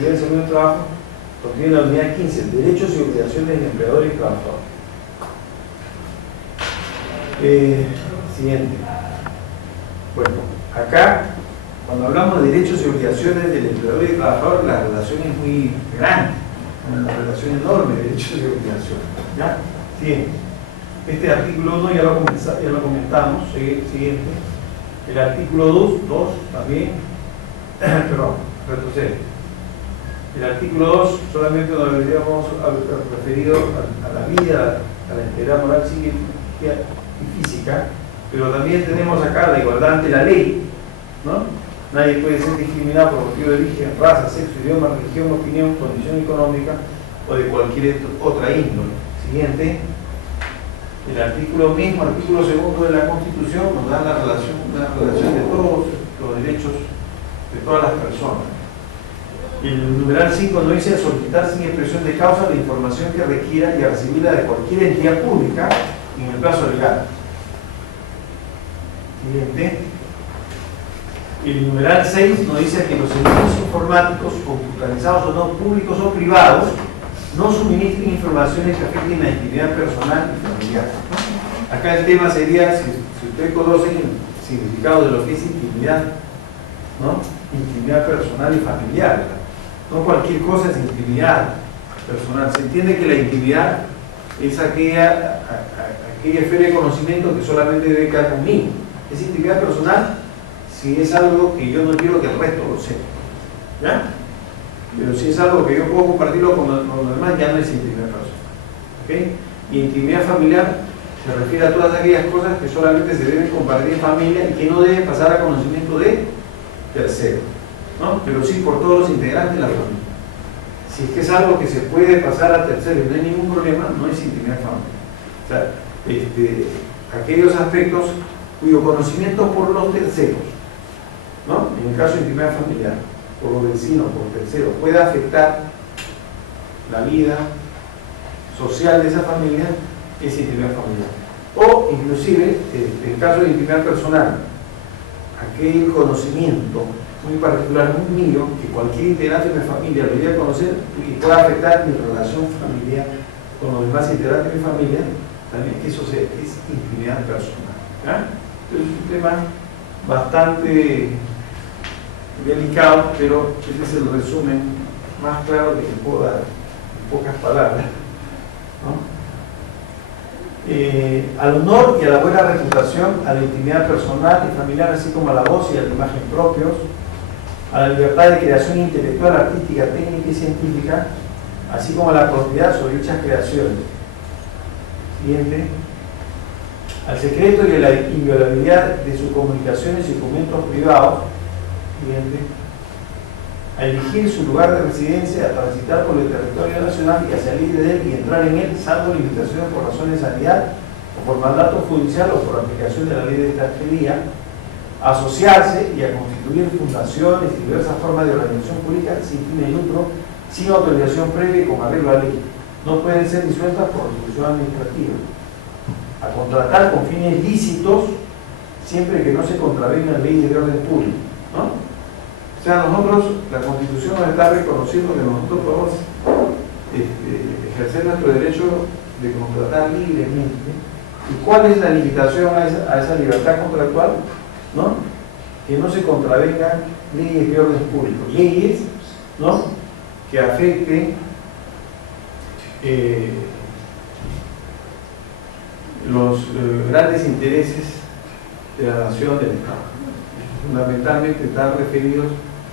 Seguridad y Salud en el Trabajo contiene la unidad 15, derechos y obligaciones del empleador y trabajador. Siguiente. Bueno, acá, cuando hablamos de derechos y obligaciones del empleador y trabajador, la relación es muy grande, una relación enorme de derechos y obligaciones. ¿Ya? Siguiente. Este artículo 1 ya lo comentamos. Siguiente. El artículo 2 también, perdón, retrocede. El artículo 2 solamente nos habríamos referido a la vida, a la integridad moral, psíquica y física, pero también tenemos acá la igualdad ante la ley, ¿no? Nadie puede ser discriminado por motivo de origen, raza, sexo, idioma, religión, opinión, condición económica o de cualquier otra índole. Siguiente. El artículo mismo, artículo 2 de la Constitución, nos da una relación de todos los derechos de todas las personas. El numeral 5 nos dice solicitar sin expresión de causa la información que requiera y a recibirla de cualquier entidad pública en el plazo legal. Siguiente. El numeral 6 nos dice que los servicios informáticos, computarizados o no, públicos o privados, no suministren informaciones que afecten la intimidad personal y familiar. Acá el tema sería, si ustedes conocen el significado de lo que es intimidad, ¿no? Intimidad personal y familiar. No cualquier cosa es intimidad personal. Se entiende que la intimidad es aquella esfera de conocimiento que solamente debe quedar conmigo. Es intimidad personal si es algo que yo no quiero que el resto lo sepa. ¿Ya? Pero si es algo que yo puedo compartirlo con los demás, ya no es intimidad personal. ¿Okay? Y intimidad familiar se refiere a todas aquellas cosas que solamente se deben compartir en familia y que no deben pasar a conocimiento de terceros, ¿no? Pero sí por todos los integrantes de la familia. Si es que es algo que se puede pasar a terceros y no hay ningún problema, no es intimidad familiar. O sea, aquellos aspectos cuyo conocimiento por los terceros, ¿no? En el caso de intimidad familiar, por los vecinos, por terceros, puede afectar la vida social de esa familia, es intimidad familiar. O inclusive, en el caso de intimidad personal, aquel conocimiento muy particular, muy mío, que cualquier integrante de mi familia lo debe conocer y pueda afectar mi relación familiar con los demás integrantes de mi familia, también eso es intimidad personal. ¿Ya? Es un tema bastante delicado, pero este es el resumen más claro que puedo dar en pocas palabras, ¿no? Al honor y a la buena reputación, a la intimidad personal y familiar, así como a la voz y a la imagen propios, a la libertad de creación intelectual, artística, técnica y científica, así como a la propiedad sobre dichas creaciones. Siguiente. Al secreto y a la inviolabilidad de sus comunicaciones y documentos privados. Siguiente. A elegir su lugar de residencia, a transitar por el territorio nacional y a salir de él y entrar en él, salvo limitaciones por razones de sanidad o por mandato judicial o por aplicación de la ley de extranjería, a asociarse y a constituir fundaciones y diversas formas de organización pública sin fin de lucro, sin autorización previa y con arreglo a ley. No pueden ser disueltas por resolución administrativa. A contratar con fines lícitos siempre que no se contravengan leyes de orden público, ¿no? O sea, nosotros, la Constitución nos está reconociendo que nosotros podemos ejercer nuestro derecho de contratar libremente. ¿Y cuál es la limitación a esa libertad contractual? ¿No? Que no se contravengan leyes de orden público, leyes, ¿no?, que afecten los grandes intereses de la nación, del Estado. Fundamentalmente están referidos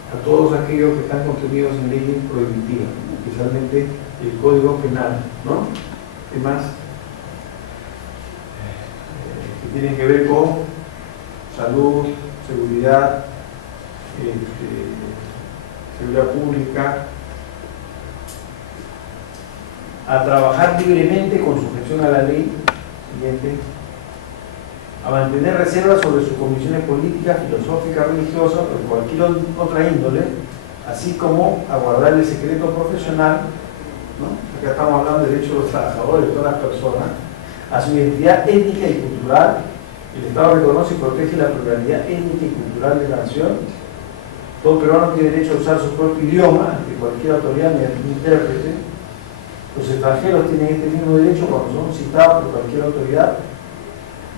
a todos aquellos que están contenidos en leyes prohibitivas, especialmente el Código Penal, ¿no? ¿Qué más? Que tienen que ver con salud, seguridad, seguridad pública, a trabajar libremente con sujeción a la ley. Siguiente. A mantener reservas sobre sus convicciones políticas, filosóficas, religiosas o de cualquier otra índole, así como a guardar el secreto profesional, ¿no? Acá estamos hablando de derechos de los trabajadores, de todas las personas, a su identidad étnica y cultural. El Estado reconoce y protege la pluralidad étnica y cultural de la nación, Todo peruano tiene derecho a usar su propio idioma ante cualquier autoridad mediante un intérprete. Los extranjeros tienen este mismo derecho cuando son citados por cualquier autoridad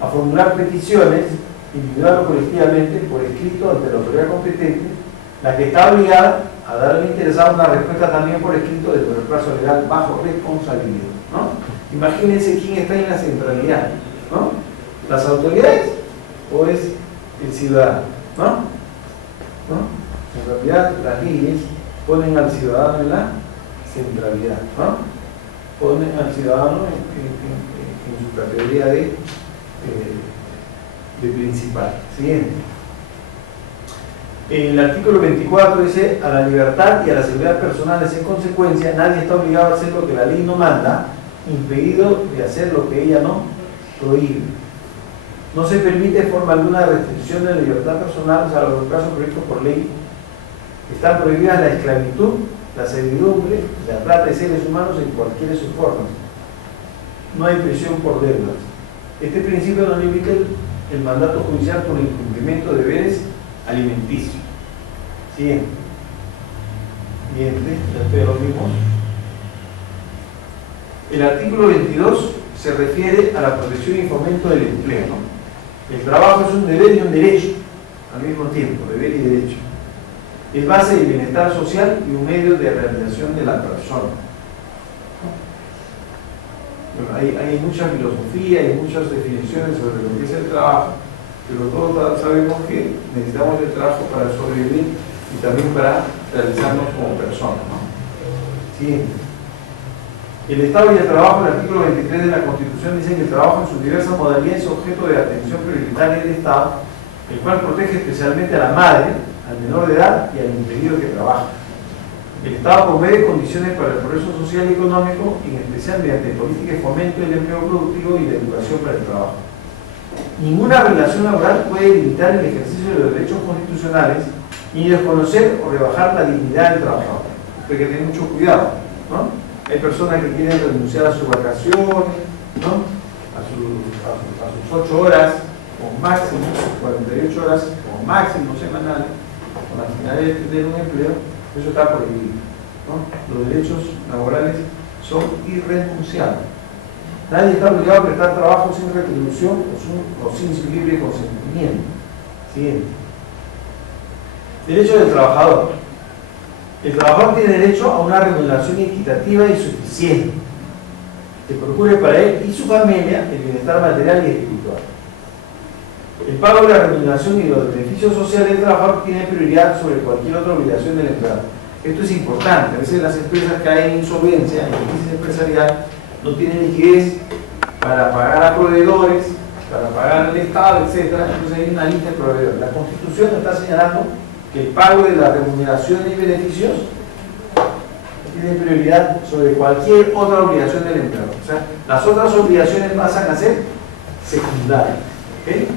a formular peticiones, individual o colectivamente, por escrito ante la autoridad competente, la que está obligada a dar al interesado una respuesta también por escrito dentro del plazo legal bajo responsabilidad, ¿no? Imagínense quién está en la centralidad, ¿no? ¿Las autoridades o es el ciudadano? ¿No? En realidad las leyes ponen al ciudadano en la centralidad, ¿no? Ponen al ciudadano en su categoría de principal. Siguiente. El artículo 24 dice: a la libertad y a la seguridad personales en consecuencia, nadie está obligado a hacer lo que la ley no manda, impedido de hacer lo que ella no prohíbe. No se permite de forma alguna restricción de la libertad personal, salvo los casos previstos por ley. Están prohibidas la esclavitud, la servidumbre, la trata de seres humanos en cualquiera de sus formas. No hay prisión por deudas. Este principio no limita el mandato judicial por el incumplimiento de deberes alimenticios. Siguiente. Siguiente, ya lo vimos. El artículo 22 se refiere a la protección y fomento del empleo, ¿no? El trabajo es un deber y un derecho al mismo tiempo, deber y derecho. Es base del bienestar social y un medio de realización de la persona. Bueno, hay mucha filosofía y muchas definiciones sobre lo que es el trabajo, pero todos sabemos que necesitamos el trabajo para sobrevivir y también para realizarnos como personas, ¿no? Siguiente. El Estado y el trabajo, el artículo 23 de la Constitución dice que el trabajo en sus diversas modalidades es objeto de atención prioritaria del Estado, el cual protege especialmente a la madre, al menor de edad y al impedido que trabaja. El Estado provee condiciones para el progreso social y económico, en especial mediante políticas de fomento del empleo productivo y la educación para el trabajo. Ninguna relación laboral puede limitar el ejercicio de los derechos constitucionales ni desconocer o rebajar la dignidad del trabajador. Usted hay que tener mucho cuidado, ¿no? Hay personas que quieren renunciar a sus vacaciones, ¿no? a sus 8 horas como máximo, 48 horas como máximo semanales, con la finalidad de tener un empleo. Eso está prohibido, ¿no? Los derechos laborales son irrenunciables. Nadie está obligado a prestar trabajo sin retribución o sin su libre consentimiento. Siguiente. Derecho del trabajador. El trabajador tiene derecho a una remuneración equitativa y suficiente, que procure para él y su familia el bienestar material y espiritual. El pago de la remuneración y los beneficios sociales del trabajador tiene prioridad sobre cualquier otra obligación del empleado. Esto es importante. A veces las empresas caen en insolvencia, en crisis empresarial, no tienen liquidez para pagar a proveedores, para pagar al Estado, etc. Entonces hay una lista de proveedores. La Constitución está señalando que el pago de las remuneraciones y beneficios tiene prioridad sobre cualquier otra obligación del empleado. O sea, las otras obligaciones pasan a ser secundarias. ¿Okay?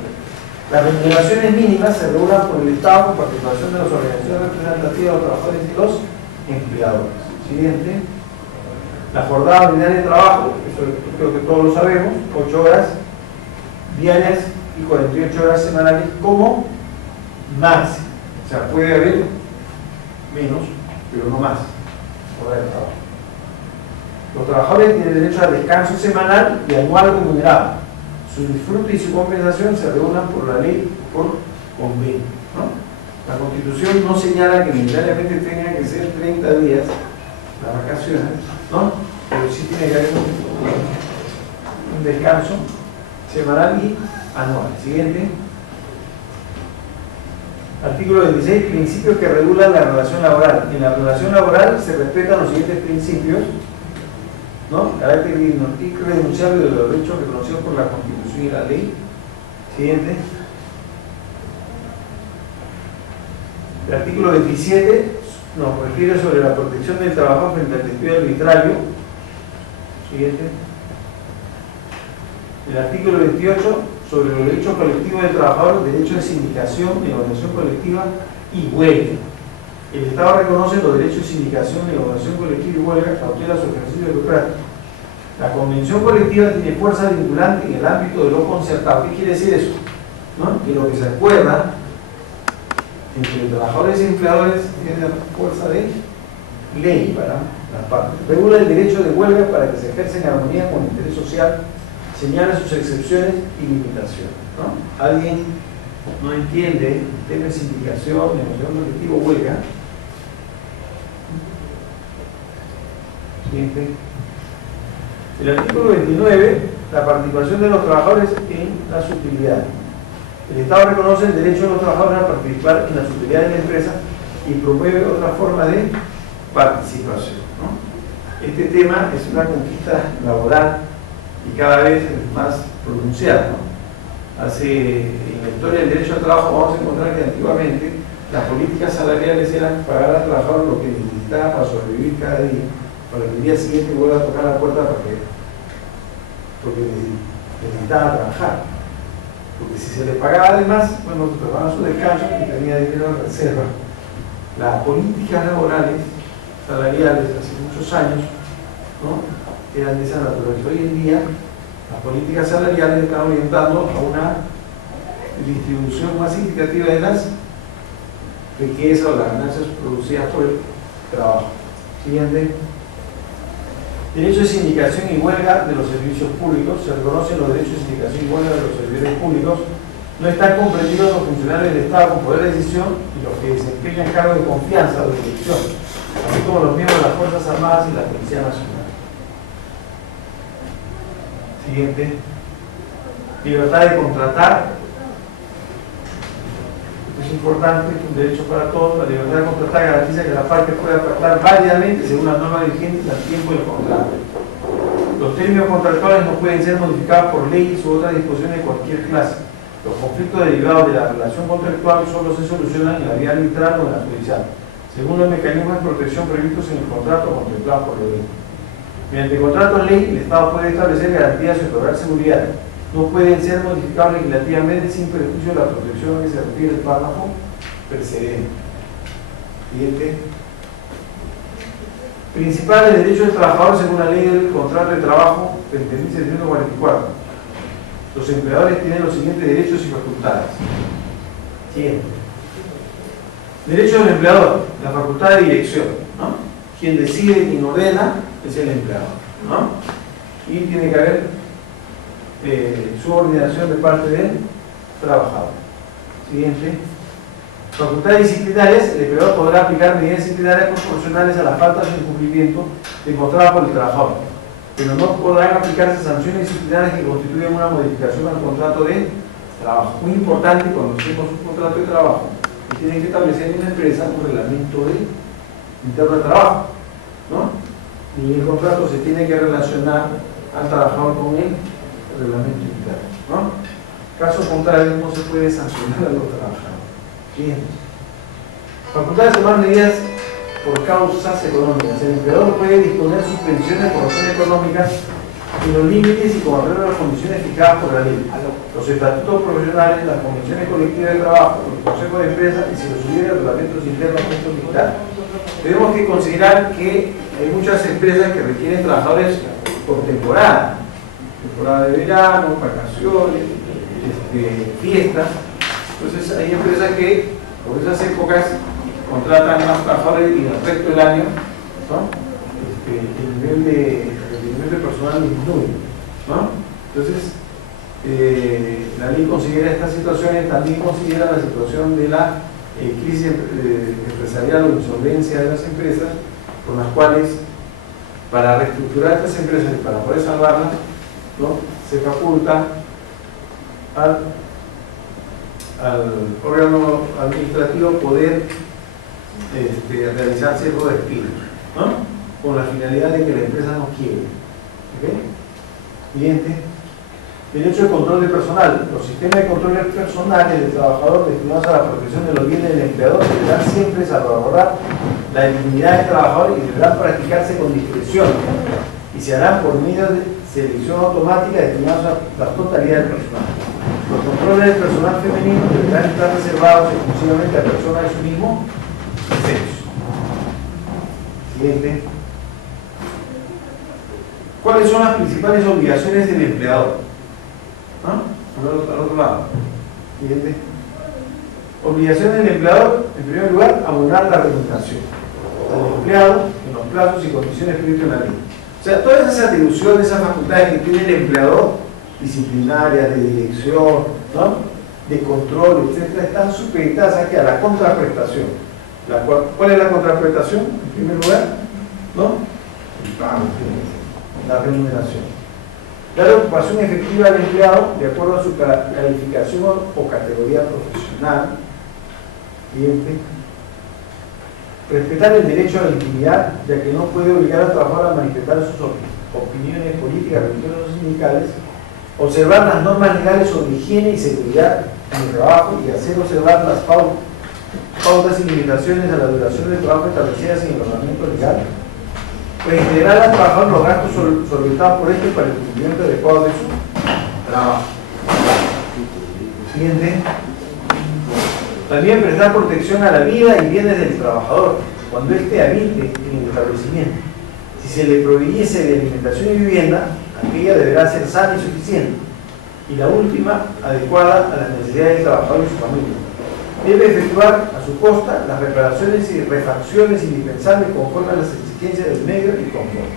Las remuneraciones mínimas se regulan por el Estado con participación de las organizaciones representativas de los trabajadores y los empleadores. Siguiente. La jornada ordinaria de trabajo, eso creo que todos lo sabemos, 8 horas diarias y 48 horas semanales como máximo. O sea, puede haber menos, pero no más. Hora de trabajo. Los trabajadores tienen derecho a descanso semanal y anual remunerado. Su disfrute y su compensación se regulan por la ley o por convenio, ¿no? La Constitución no señala que necesariamente tengan que ser 30 días las vacaciones, ¿no? Pero sí tiene que haber un descanso semanal y anual. Siguiente. Artículo 26. Principios que regulan la relación laboral. En la relación laboral se respetan los siguientes principios, ¿no? Carácter irrenunciable de los derechos reconocidos por la Constitución y la ley. Siguiente. El artículo 27 nos refiere sobre la protección del trabajador frente al despido arbitrario. Siguiente. El artículo 28 sobre los derechos colectivos del trabajador, derecho de sindicación, negociación colectiva y huelga. El Estado reconoce los derechos de sindicación, negociación colectiva y huelga, cautela su ejercicio democrático. La convención colectiva tiene fuerza vinculante en el ámbito de lo concertado. ¿Qué quiere decir eso? ¿No? Que lo que se acuerda entre trabajadores y empleadores tiene fuerza de ley para las partes. Regula el derecho de huelga para que se ejerza en armonía con el interés social, señala sus excepciones y limitaciones, ¿no? Alguien no entiende el tema de sindicación, negociación colectiva, huelga. Siguiente. El artículo 29, la participación de los trabajadores en las utilidades. El Estado reconoce el derecho de los trabajadores a participar en las utilidades de la empresa y promueve otra forma de participación, ¿no? Este tema es una conquista laboral y cada vez más pronunciada, ¿no? En la historia del derecho al trabajo vamos a encontrar que antiguamente las políticas salariales eran pagar al trabajador lo que necesitaba para sobrevivir cada día, para que el día siguiente vuelva a tocar la puerta porque necesitaba trabajar. Porque si se le pagaba además, bueno, tomaban su descanso y tenía dinero en reserva. Las políticas laborales, salariales, hace muchos años, ¿no?, eran de esa naturaleza. Hoy en día, las políticas salariales están orientando a una distribución más significativa de las riquezas o las ganancias producidas por el trabajo. Siguiente. Derecho de sindicación y huelga de los servicios públicos. Se reconocen los derechos de sindicación y huelga de los servidores públicos. No están comprendidos los funcionarios del Estado con poder de decisión y los que desempeñan cargos de confianza o de dirección, así como los miembros de las Fuerzas Armadas y la Policía Nacional. Siguiente. Libertad de contratar. Es importante, es un derecho para todos. La libertad de contratar garantiza que la parte pueda pactar válidamente según las normas vigentes al tiempo del contrato. Los términos contractuales no pueden ser modificados por leyes u otras disposiciones de cualquier clase. Los conflictos derivados de la relación contractual solo se solucionan en la vía arbitral o en la judicial, según los mecanismos de protección previstos en el contrato contemplados por la ley. Mediante contrato en ley, el Estado puede establecer garantías y otorgar seguridad. No pueden ser modificados legislativamente sin perjuicio de la protección a que se refiere el párrafo precedente. Siguiente. Principales derechos del trabajador según la ley del contrato de trabajo 20.744. Los empleadores tienen los siguientes derechos y facultades. Siguiente. Derecho del empleador, la facultad de dirección, ¿no? Quien decide y quien ordena es el empleador, ¿no? Y tiene que haber subordinación de parte del trabajador. Siguiente. Facultades disciplinarias, el empleador podrá aplicar medidas disciplinarias proporcionales a las faltas de incumplimiento demostradas por el trabajador, pero no podrán aplicarse sanciones disciplinarias que constituyen una modificación al contrato de trabajo. Muy importante cuando hacemos un contrato de trabajo, que tiene que establecer en una empresa un reglamento interno de trabajo, ¿no? Y el contrato se tiene que relacionar al trabajador con el reglamento interno, ¿no? Caso contrario, no se puede sancionar a los trabajadores. Bien. Facultades de tomar medidas por causas económicas. El empleador puede disponer suspensiones por razones económicas en los límites y con arreglo a las condiciones fijadas por la ley. Los estatutos profesionales, las convenciones colectivas de trabajo, los consejos de empresa y si los hubiera reglamentos internos militares. Tenemos que considerar que hay muchas empresas que requieren trabajadores por temporada de verano, vacaciones, fiestas. Entonces hay empresas que por esas épocas contratan más trabajadores y el resto del año, ¿no? El nivel de personal disminuye, ¿no? Entonces la ley considera estas situaciones, también considera la situación de la crisis empresarial o insolvencia de las empresas, con las cuales para reestructurar estas empresas y para poder salvarlas, ¿no?, se faculta al órgano administrativo poder realizar ciertos despidos, ¿no?, con la finalidad de que la empresa no quiebre. ¿Okay? Siguiente. Derecho de control de personal. Los sistemas de control personales del trabajador destinados a la protección de los bienes del empleador deberán siempre salvaguardar la dignidad del trabajador y deberán practicarse con discreción y se harán por medios de selección automática destinados a la totalidad del personal. Los controles del personal femenino deberán estar reservados exclusivamente a personas de su mismo sexo. Siguiente. ¿Cuáles son las principales obligaciones del empleador? ¿Ah? Al otro lado. Siguiente. Obligación del empleador, en primer lugar, abonar la remuneración al empleado en los plazos y condiciones previstos en la ley. O sea, todas esas atribuciones, esas facultades que tiene el empleador, disciplinarias, de dirección, ¿no?, de control, etcétera, están supeditadas aquí a la contraprestación. ¿Cuál es la contraprestación? En primer lugar, ¿no?, el pago, la remuneración. Dar ocupación efectiva al empleado de acuerdo a su calificación o categoría profesional. Siguiente. Respetar el derecho a la intimidad, ya que no puede obligar al trabajador a manifestar sus opiniones políticas, religiosas o sindicales. Observar las normas legales sobre higiene y seguridad en el trabajo y hacer observar las pautas y limitaciones a la duración del trabajo establecidas en el ordenamiento legal. Reintegrar al trabajador los gastos solventados por este para el cumplimiento adecuado de su trabajo. Siguiente. También prestar protección a la vida y bienes del trabajador cuando éste habite en el establecimiento. Si se le proveyese de alimentación y vivienda, aquella deberá ser sana y suficiente. Y la última, adecuada a las necesidades del trabajador y su familia. Debe efectuar a su costa las reparaciones y refacciones indispensables conforme a las exigencias del medio y confort.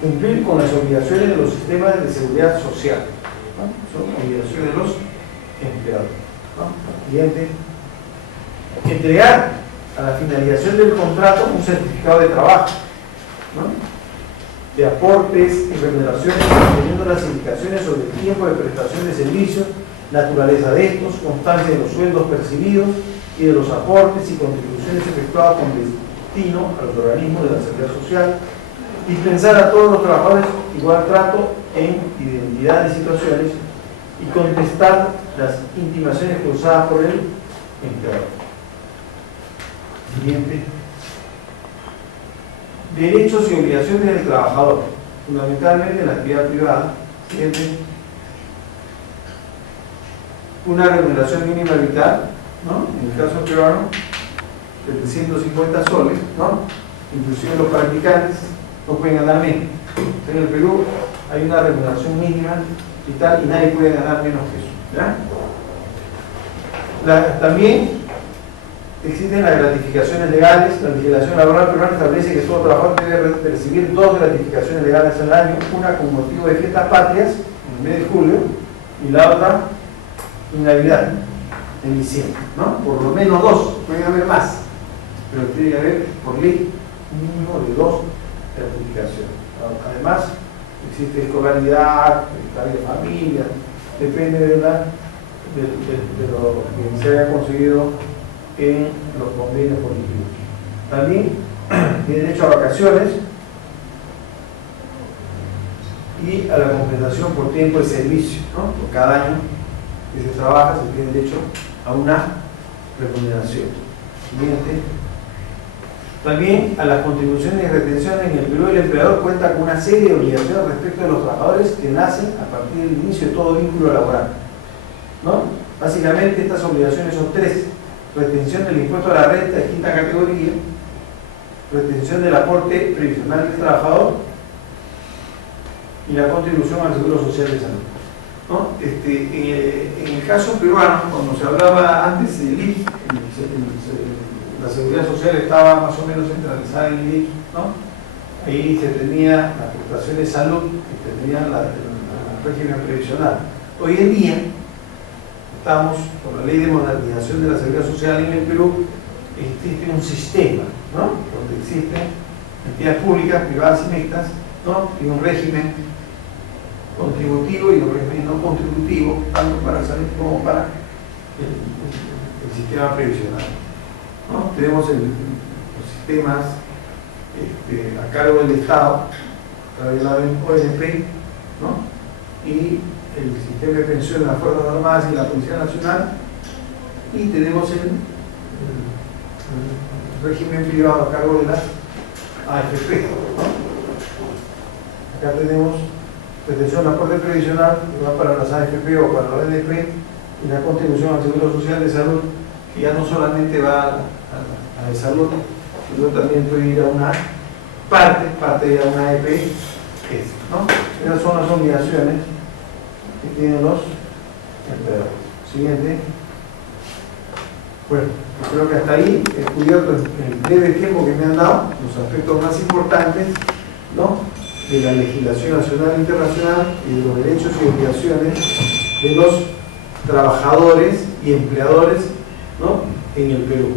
Cumplir con las obligaciones de los sistemas de seguridad social, ¿no? Son obligaciones de los empleados, ¿no? Siguiente. Entregar a la finalización del contrato un certificado de trabajo, ¿no?, de aportes y remuneraciones, teniendo las indicaciones sobre el tiempo de prestación de servicios, naturaleza de estos, constancia de los sueldos percibidos y de los aportes y contribuciones efectuadas con destino a los organismos de la seguridad social, dispensar a todos los trabajadores igual trato en identidad de situaciones y contestar las intimaciones causadas por el empleador. Siguiente. Derechos y obligaciones del trabajador, fundamentalmente en la actividad privada. Siguiente. Una remuneración mínima vital, ¿no?, en el caso peruano, de 350 soles, ¿no?, inclusive los practicantes no pueden ganar menos. En el Perú hay una remuneración mínima vital y nadie puede ganar menos que eso, ¿ya? También existen las gratificaciones legales. La legislación laboral peruana establece que todo trabajador debe recibir 2 gratificaciones legales al año, una con motivo de fiestas patrias en el mes de julio y la otra en Navidad, en diciembre, ¿no? Por lo menos 2, puede haber más, pero tiene que haber por ley un mínimo de 2 gratificaciones. Además, existe escolaridad, estabilidad de familia, depende de lo que se haya conseguido en los convenios colectivos. También tiene derecho a vacaciones y a la compensación por tiempo de servicio, ¿no? Por cada año que se trabaja se tiene derecho a una remuneración. Siguiente. También a las contribuciones y retenciones. En el Perú el empleador cuenta con una serie de obligaciones respecto de los trabajadores que nacen a partir del inicio de todo vínculo laboral, ¿no? Básicamente estas obligaciones son 3: retención del impuesto a la renta de quinta categoría, retención del aporte previsional del trabajador y la contribución al seguro social de salud, ¿no? En el caso peruano, cuando se hablaba antes del IF, la seguridad social estaba más o menos centralizada en el IF, ¿no? Ahí se tenía la prestación de salud, se tenía el régimen previsional. Hoy en día estamos con la ley de modernización de la seguridad social en el Perú. Existe un sistema, ¿no?, donde existen entidades públicas, privadas y mixtas, ¿no?, y un régimen contributivo y un régimen no contributivo, tanto para la salud como para el sistema previsional, ¿no? Tenemos los sistemas a cargo del Estado, a través de la ONP, ¿no?, y el sistema de pensión de las Fuerzas Armadas y la Policía Nacional, y tenemos el régimen privado a cargo de las AFP, ¿no? Acá tenemos retención del aporte previsional que va para las AFP o para la ONP, y la contribución al Seguro Social de Salud, que ya no solamente va a de salud, sino también puede ir a una parte de una AFP, ¿no? Esas son las obligaciones que tienen los empleadores. Siguiente. Bueno, yo creo que hasta ahí he cubierto en el breve tiempo que me han dado los aspectos más importantes, ¿no?, de la legislación nacional e internacional y de los derechos y obligaciones de los trabajadores y empleadores, ¿no?, en el Perú.